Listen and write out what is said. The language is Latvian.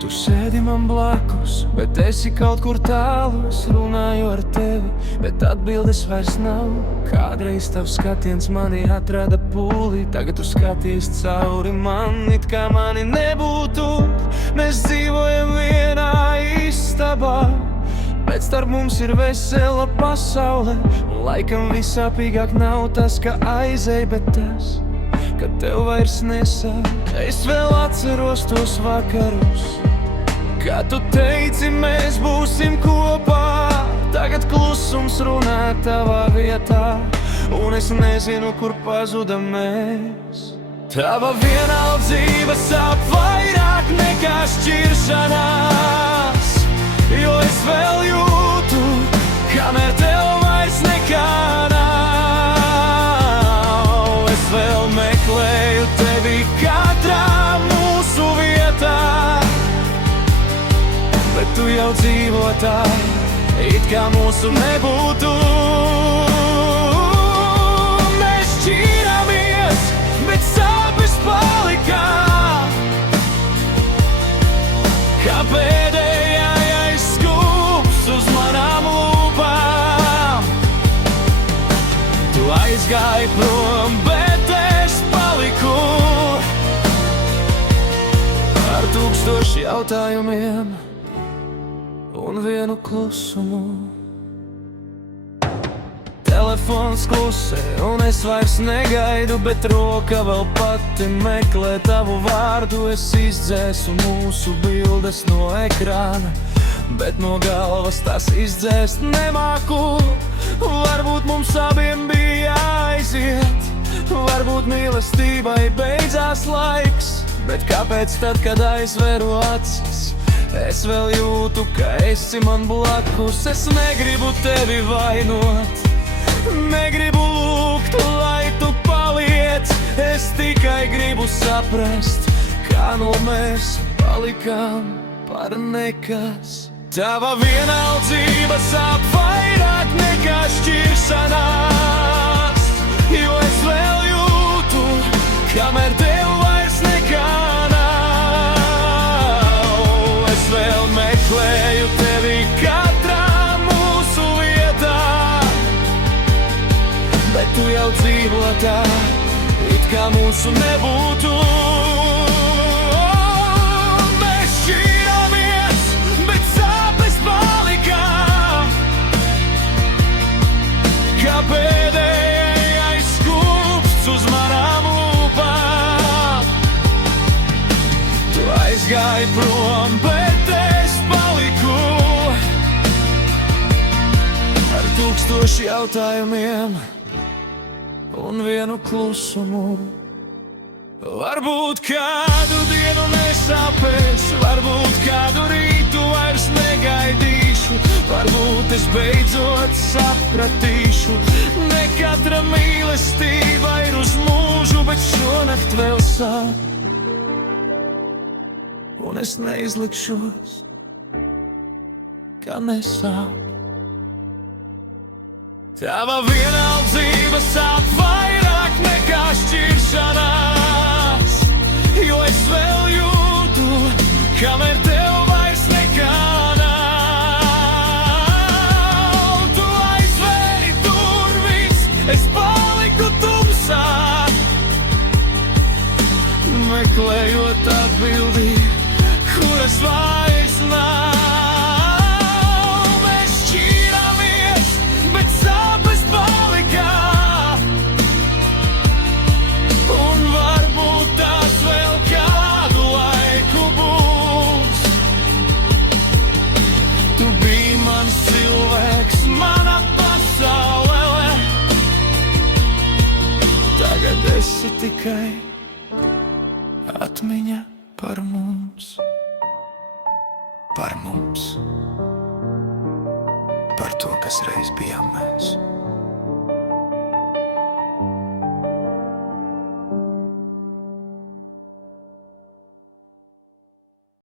Tu sēdi man blakus, bet esi kaut kur tālu. Es runāju ar tevi, bet atbildes vairs nav. Kādreiz tavs skatiens mani atrada pūlī. Tagad tu skaties cauri man, it kā mani nebūtu. Mēs dzīvojam vienā istabā, bet starp mums ir vesela pasaule. Un laikam visāpīgāk nav tas, ka aizej, bet tas, ka tev vairs nesāk. Es vēl atceros tos vakarus, kad tu teici, mēs būsim kopā. Tagad klusums runā tavā vietā, un es nezinu, kur pazuda mēs. Tava vienaldzība sāp vairāk nekā šķiršanās, jo es vēl jūtu, kamēr tev vairs nekā nav. Es vēl meklēju tevi katrā mūsu vietā, bet tu jau dzīvo tā, it kā mūsu nebūtu. Mēs šķīrāmies, bet sāpes palikā, kā pēdējais skūps uz manām lūpām. Tu aizgāji prom, bet es paliku ar 1000 jautājumiem un vienu klusumu. Telefons klusē, un es vairs negaidu, bet roka vēl pati meklē tavu vārdu. Es izdzēsu mūsu bildes no ekrāna, bet no galvas tas izdzēst nemāku. Varbūt mums abiem bija jāaiziet, varbūt mīlestībai beidzās laiks, bet kāpēc tad, kad aizveru acis, es vēl jūtu, ka esi man blakus. Es negribu tevi vainot, negribu lūgt, lai tu paliec. Es tikai gribu saprast, kā no mēs palikām par nekas. Tava vienaldzība sāp vairāk nekā šķiršanās, jo es vēl jūtu, kamēr tev vairs nekā nav. Es vēl meklēju tevi katrā mūsu vietā, bet tu jau dzīvo tā, it kā mūsu nebūtu. Mēs šķīrāmies, bet sāpes palikā, kā pēdējais skūps uz manām lūpām. Tu aizgāji prom, bet es paliku ar 1000 jautājumiem un vienu klusumu. Varbūt kādu dienu nesāpēs, varbūt kādu rītu vairs negaidīšu, varbūt es beidzot sapratīšu, ne katra mīlestība ir uz mūžu, bet šonakt vēl sāp, un es neizlikšos, ka nesāp. Tava vienaldzība sāp vairāk nekā šķiršanās, jo es vēl jūtu, kamēr tev vairs nekā nav. Tu aizvēri durvis, es paliku tumsā, meklējot atbildi, kuras vairs nav. Esi tikai atmiņa par mums, par to, kas reiz bijām mēs.